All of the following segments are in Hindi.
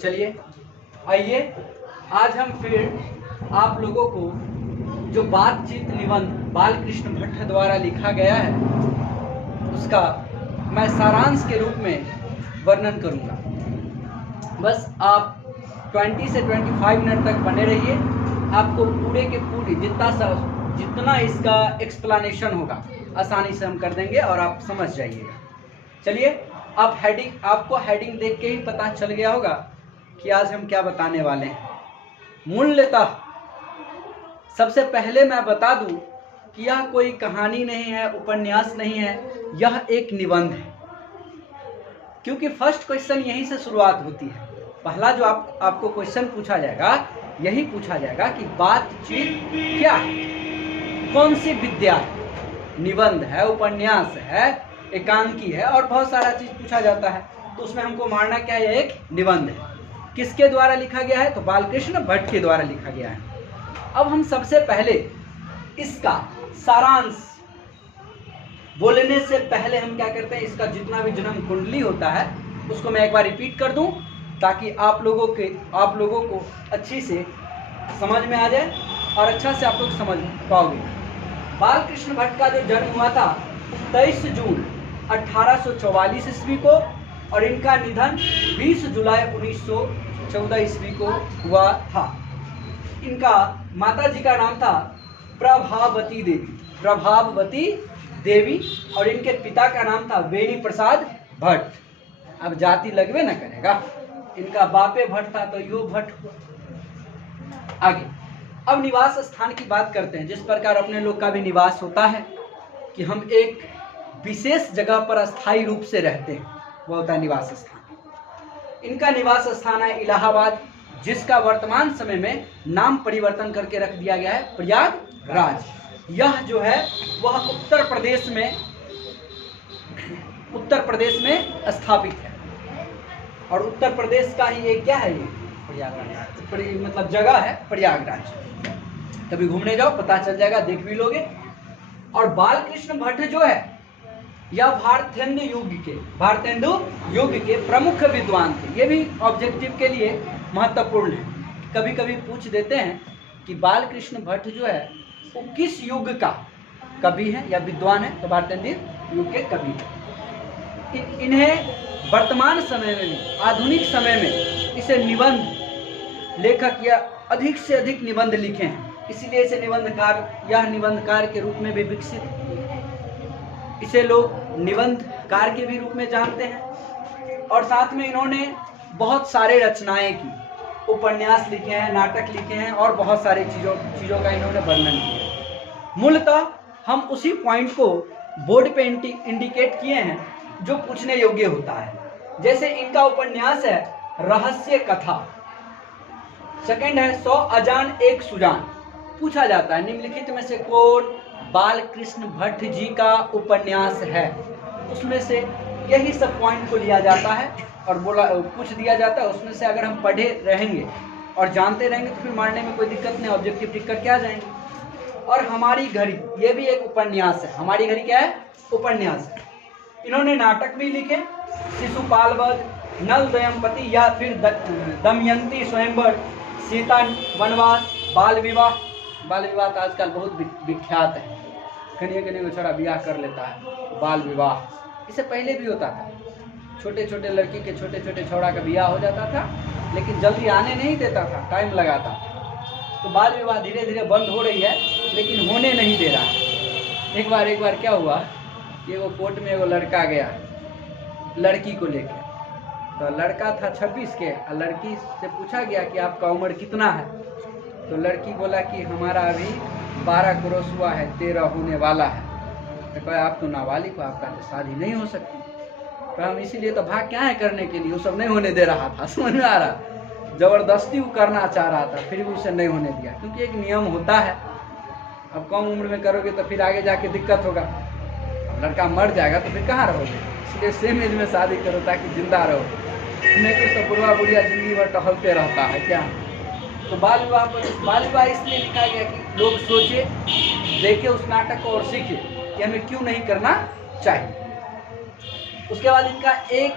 चलिए आइए, आज हम फिर आप लोगों को जो बातचीत निबंध बालकृष्ण भट्ट द्वारा लिखा गया है उसका मैं सारांश के रूप में वर्णन करूंगा। बस आप 20 से 25 मिनट तक बने रहिए। आपको पूरे के पूरी जितना इसका एक्सप्लेनेशन होगा आसानी से हम कर देंगे और आप समझ जाइएगा। चलिए, आपको हेडिंग देख के ही पता चल गया होगा कि आज हम क्या बताने वाले हैं। मूलतः सबसे पहले मैं बता दूं कि यह कोई कहानी नहीं है, उपन्यास नहीं है, यह एक निबंध है। क्योंकि फर्स्ट क्वेश्चन यहीं से शुरुआत होती है। पहला जो आपको क्वेश्चन पूछा जाएगा, यही पूछा जाएगा कि बातचीत क्या है, कौन सी विद्या है। निबंध है, उपन्यास है, एकांकी है और बहुत सारा चीज पूछा जाता है। तो उसमें हमको मानना क्या है, एक निबंध है। किसके द्वारा लिखा गया है, तो बालकृष्ण भट्ट के द्वारा लिखा गया है। अब हम सबसे पहले इसका सारांश बोलने से पहले हम क्या करते हैं, इसका जितना भी जन्म कुंडली होता है उसको मैं एक बार रिपीट कर दूं ताकि आप लोगों को अच्छी से समझ में आ जाए और अच्छा से आप लोग समझ पाओगे। बालकृष्ण भट्ट का जो जन्म हुआ था 23 जून 1844 ईस्वी को और इनका निधन 20 जुलाई 1914 ईस्वी को हुआ था। इनका माता जी का नाम था प्रभावती देवी और इनके पिता का नाम था वेणी प्रसाद भट्ट। अब जाति लगवे न करेगा, इनका बापे भट्ट था तो यो भट्ट हुआ। आगे अब निवास स्थान की बात करते हैं। जिस प्रकार अपने लोग का भी निवास होता है कि हम एक विशेष जगह पर अस्थायी रूप से रहते हैं, वो होता है निवास स्थान। इनका निवास स्थान है इलाहाबाद, जिसका वर्तमान समय में नाम परिवर्तन करके रख दिया गया है प्रयागराज। यह जो है वह उत्तर प्रदेश में स्थापित है और उत्तर प्रदेश का ही एक क्या है, ये प्रयागराज मतलब जगह है प्रयागराज। कभी घूमने जाओ पता चल जाएगा, देख भी लोगे। और बालकृष्ण भट्ट जो है यह भारतेंदु युग के प्रमुख विद्वान थे। ये भी ऑब्जेक्टिव के लिए महत्वपूर्ण है। कभी कभी पूछ देते हैं कि बालकृष्ण भट्ट जो है वो किस युग का कवि है या विद्वान है, तो भारतेंदु युग के कवि है। इन्हें वर्तमान समय में भी, आधुनिक समय में इसे निबंध लेखक या अधिक से अधिक निबंध लिखे हैं, इसीलिए इसे निबंधकार के रूप में भी विकसित, इसे लोग निबंधकार के भी रूप में जानते हैं। और साथ में इन्होंने बहुत सारे रचनाएं की, उपन्यास लिखे हैं, नाटक लिखे हैं और बहुत सारे चीज़ों का इन्होंने वर्णन किया। मूलतः हम उसी पॉइंट को बोर्ड पे इंडिकेट किए हैं जो पूछने योग्य होता है। जैसे इनका उपन्यास है रहस्य कथा, सेकंड है 100 अजान एक सुजान। पूछा जाता है निम्नलिखित में से कौन बालकृष्ण भट्ट जी का उपन्यास है, उसमें से यही सब पॉइंट को लिया जाता है और पूछ दिया जाता है। उसमें से अगर हम पढ़े रहेंगे और जानते रहेंगे तो फिर मारने में कोई दिक्कत नहीं, ऑब्जेक्टिव टिक करके आ जाएंगे। और हमारी घड़ी, ये भी एक उपन्यास है। हमारी घड़ी क्या है, उपन्यास है। इन्होंने नाटक भी लिखे, शिशुपाल वध, नल दयमपति या फिर दमयंती स्वयंवर, सीता वनवास, बाल विवाह तो आजकल बहुत विख्यात है। कन्या को छोड़ा ब्याह कर लेता है, बाल विवाह। इससे पहले भी होता था, छोटे छोटे लड़की के छोटे छोटे छोड़ा का ब्याह हो जाता था, लेकिन जल्दी आने नहीं देता था, टाइम लगाता। तो बाल विवाह धीरे धीरे बंद हो रही है, लेकिन होने नहीं दे रहा है। एक बार क्या हुआ कि वो कोर्ट में वो लड़का गया लड़की को लेकर, तो लड़का था 26 के और लड़की से पूछा गया कि आपका उम्र कितना है, तो लड़की बोला कि हमारा अभी 12 क्रॉस हुआ है, 13 होने वाला है। तो कहा आप तो नाबालिग हो, आपका तो शादी नहीं हो सकती। तो हम इसीलिए तो भाग क्या है करने के लिए, वो सब नहीं होने दे रहा था, समझ में आ रहा, जबरदस्ती वो करना चाह रहा था, फिर भी उसे नहीं होने दिया, क्योंकि एक नियम होता है। अब कम उम्र में करोगे तो फिर आगे जाके दिक्कत होगा, लड़का मर जाएगा तो फिर कहाँ रहोगे। इसलिए सेम एज में शादी करो ताकि जिंदा रहो, नहीं कुछ तो बुढ़वा बुढ़िया जिंदगी भर टहलते रहता है क्या। तो बाल विवाह इसलिए लिखा गया कि लोग सोचे, देखे उस नाटक को और सीखे कि हमें क्यों नहीं करना चाहिए। उसके बाद इनका एक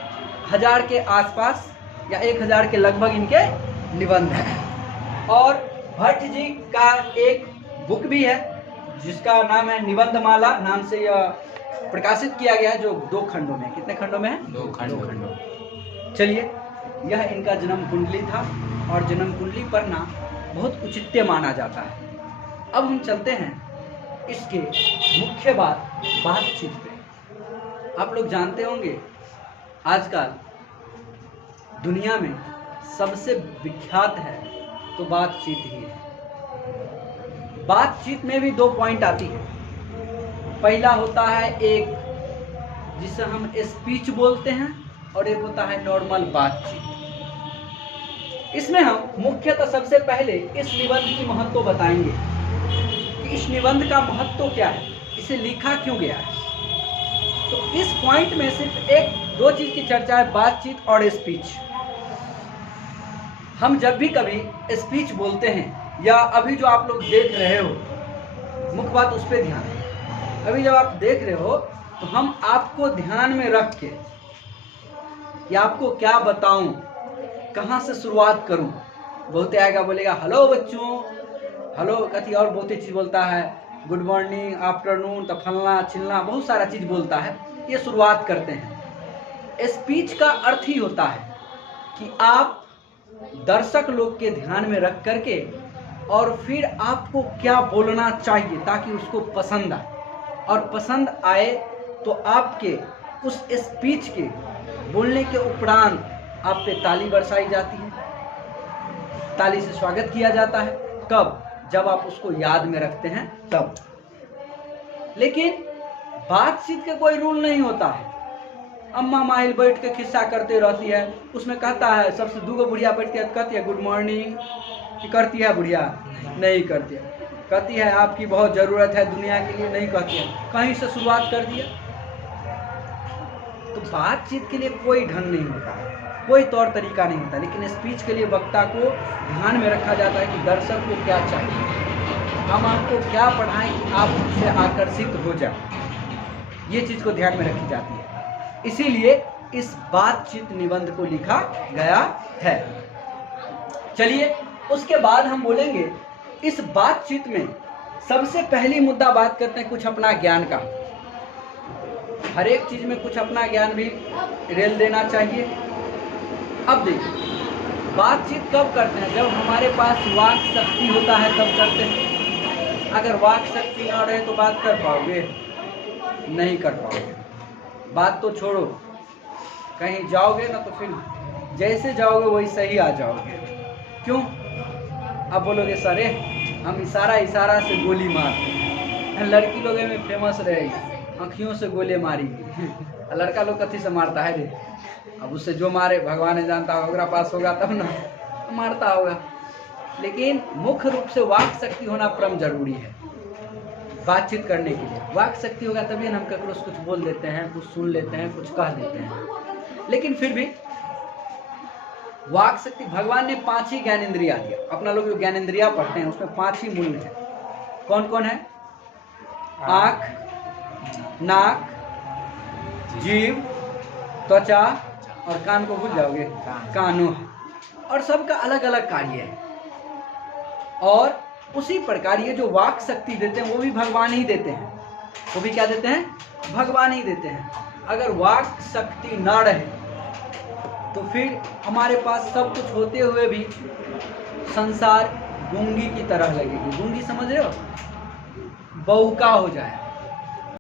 1000 के आसपास या 1000 के लगभग इनके निबंध हैं। और भट्ट जी का एक बुक भी है जिसका नाम है निबंधमाला, नाम से यह प्रकाशित किया गया है, जो 2 खंडों में। कितने खंडों में है? 2 खंडों। चलिए, यह इनका जन्म कुंडली था और जन्म कुंडली पढ़ना बहुत उचित माना जाता है। अब हम चलते हैं इसके मुख्य बातचीत पे। आप लोग जानते होंगे आजकल दुनिया में सबसे विख्यात है तो बातचीत ही है। बातचीत में भी 2 पॉइंट आती है। पहला होता है एक जिसे हम स्पीच बोलते हैं और एक होता है नॉर्मल बातचीत। इसमें हम मुख्यतः सबसे पहले इस निबंध की महत्व बताएंगे कि इस निबंध का महत्व क्या है, इसे लिखा क्यों गया है। तो इस पॉइंट में सिर्फ 1-2 चीज की चर्चा है, बातचीत और स्पीच। हम जब भी कभी स्पीच बोलते हैं या अभी जो आप लोग देख रहे हो, मुख्य बात उस पर ध्यान है। अभी जब आप देख रहे हो तो हम आपको ध्यान में रख के या आपको क्या बताऊं, कहाँ से शुरुआत करूं। बहुत आएगा बोलेगा हेलो बच्चों, हेलो कथी और बहुत चीज़ बोलता है, गुड मॉर्निंग, आफ्टरनून, तो फलना चिलना बहुत सारा चीज़ बोलता है। ये शुरुआत करते हैं। स्पीच का अर्थ ही होता है कि आप दर्शक लोग के ध्यान में रख करके और फिर आपको क्या बोलना चाहिए ताकि उसको पसंद आए, और पसंद आए तो आपके उस स्पीच के बोलने के उपरांत आप पे ताली बरसाई जाती है, ताली से स्वागत किया जाता है। कब? जब आप उसको याद में रखते हैं तब। लेकिन बातचीत का कोई रूल नहीं होता है। अम्मा माहिल बैठ के खिस्सा करते रहती है, उसमें कहता है सबसे 2 बुढ़िया बैठ के कहती है गुड मॉर्निंग, कि करती है बुढ़िया? नहीं करती है। कहती है आपकी बहुत ज़रूरत है दुनिया के लिए? नहीं कहती है। कहीं से शुरुआत कर दिया। तो बातचीत के लिए कोई ढंग नहीं होता है, कोई तौर तरीका नहीं होता। लेकिन स्पीच के लिए वक्ता को ध्यान में रखा जाता है कि दर्शक को क्या चाहिए, हम आपको क्या पढ़ाएं कि आप उससे आकर्षित हो जाए। ये चीज़ को ध्यान में रखी जाती है। इसीलिए इस बातचीत निबंध को लिखा गया है। चलिए, उसके बाद हम बोलेंगे इस बातचीत में सबसे पहली मुद्दा बात करते हैं कुछ अपना ज्ञान का। हर एक चीज में कुछ अपना ज्ञान भी रेल देना चाहिए। अब देखिए, बातचीत कब करते हैं? जब हमारे पास वाक शक्ति होता है तब करते हैं। अगर वाक शक्ति ना रहे तो बात कर पाओगे? नहीं कर पाओगे। बात तो छोड़ो, कहीं जाओगे ना तो फिर जैसे जाओगे वही सही आ जाओगे। क्यों? अब बोलोगे सरे हम इशारा से गोली मारते हैं। लड़की लोग में फेमस रहेगी, आँखियों से गोले मारेगी। लड़का लोग कथी से मारता है रे? अब उससे जो मारे भगवान ने जानता होगा, पास होगा तब ना मारता होगा। लेकिन मुख्य रूप से वाक शक्ति होना परम जरूरी है बातचीत करने के लिए। वाक शक्ति होगा तभी हम ककरो कुछ बोल देते हैं, कुछ सुन लेते हैं, कुछ कह देते हैं। लेकिन फिर भी वाक शक्ति, भगवान ने 5 ही ज्ञानेंद्रिया दिया। अपना लोग जो ज्ञानेंद्रिया पढ़ते हैं उसमें 5 ही मूल है। कौन कौन है? आँख, नाक, जीभ, त्वचा और कान को भूल जाओगे, कानों। और सबका अलग अलग कार्य है। और उसी प्रकार ये जो वाक शक्ति देते हैं वो भी भगवान ही देते हैं। वो भी क्या देते हैं? भगवान ही देते हैं। अगर वाक शक्ति ना रहे तो फिर हमारे पास सब कुछ होते हुए भी संसार गूंगी की तरह लगेगी। गूंगी समझ रहे हो? बहुका हो जाए।